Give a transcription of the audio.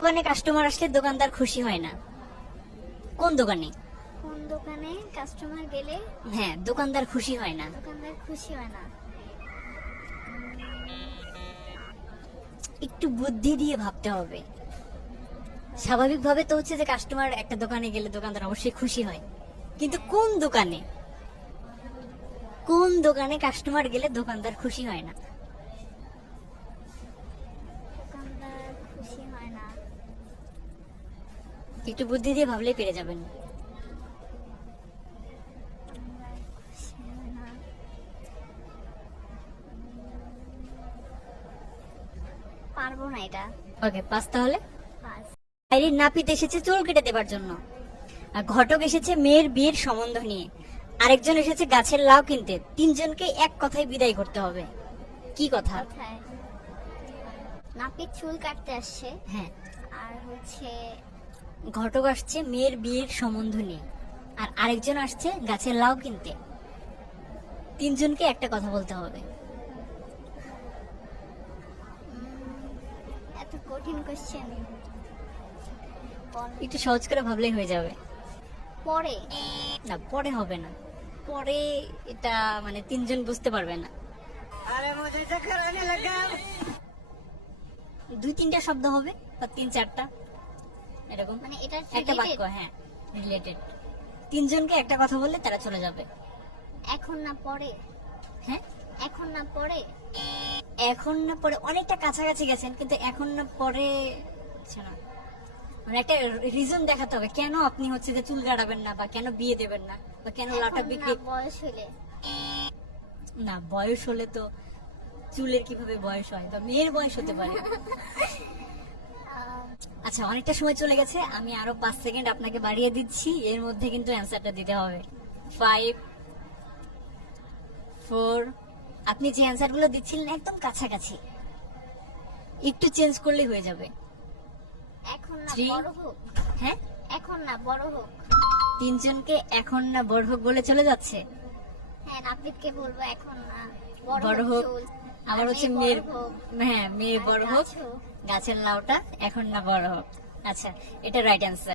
দোকানে কাস্টমার আসলে দোকানদার খুশি হয় না। কোন দোকানে? কোন দোকানে কাস্টমার গেলে হ্যাঁ, দোকানদার খুশি হয় না। দোকানদার খুশি হয় না? একটু বুদ্ধি দিয়ে ভাবতে হবে। স্বাভাবিকভাবে তো হচ্ছে যে কাস্টমার একটা দোকানে গেলে দোকানদার অবশ্যই খুশি হয়, কিন্তু কোন দোকানে কাস্টমার গেলে দোকানদার খুশি হয় না? দোকানদার খুশি হয় না। একটু বুদ্ধি দিয়ে ভাবলেই পেরে যাবেন। দোকানদার খুশি হয় না। পারবো না এটা। ওকে, পাস তাহলে। পাস। বাইরের নাপিত এসেছে চুল কেটে দেবার জন্য, আর ঘটক এসেছে মেয়ের বিয়ের সম্বন্ধ নিয়ে, আরেকজন এসেছে গাছের লাউ কিনতে। তিনজনকে এক কথায় বিদায় করতে হবে। কি কথা? কোথায়? নাপিত চুল কাটতে আসছে, হ্যাঁ, আর হচ্ছে ঘটক আসছে মেয়ের বিয়ের সম্বন্ধ নিয়ে, আর আরেকজন আসছে গাছের লাউ কিনতে। তিনজনকে একটা কথা বলতে হবে। এত কঠিন কোশ্চেন। একটু সহজ করে ভাবলেই হয়ে যাবে। পরে না, পরে হবে না। পরে এটা মানে তিনজন বুঝতে পারবে না। দুই তিনটা শব্দ হবে বা তিন চারটা এরকম, মানে এটা একটা বাক্য। হ্যাঁ, রিলেটেড। তিনজনকে একটা কথা বললে তারা চলে যাবে। এখন না পরে? হ্যাঁ, এখন না পরে? এখন না পরে অনেকটা কাছাকাছি গেছেন, কিন্তু এখন না পরে হচ্ছে না। মানে একটা রিজন দেখাতে হবে কেন আপনি হচ্ছে যে চুল কাটাবেন না, বা কেন বিয়ে দেবেন না, বা কেন লাটা এখন বিক্রি। না বয়স হলে? না, বয়স হলে তো চুলের কিভাবে বয়স হয়, বা মেয়ের বয়স হতে পারে। আচ্ছা, অনেকটা সময় চলে গেছে, আমি আরো 5 সেকেন্ড আপনাকে বাড়িয়ে দিচ্ছি। এর মধ্যে কিন্তু অ্যান্সারটা দিতে হবে। 5 4। আপনি যে অ্যান্সার গুলো দিচ্ছিলেন একদম কাছাকাছি, একটু চেঞ্জ করলে হয়ে যাবে। এখন না 3। বড় হোক? হ্যাঁ, এখন না বড় হোক? তিনজনকে এখন না বড় হোক বলে চলে যাচ্ছে। হ্যাঁ, নাপিতকে বলবো এখন না বড় হোক। চুল। আবার আর হচ্ছে মেয়ে মেয়ের, বড় হোক। হ্যাঁ মেয়ে আর বড় গাছ হোক, হোক। গাছের লাউটা এখন না বড় হোক। আচ্ছা, এটা রাইট অ্যান্সার।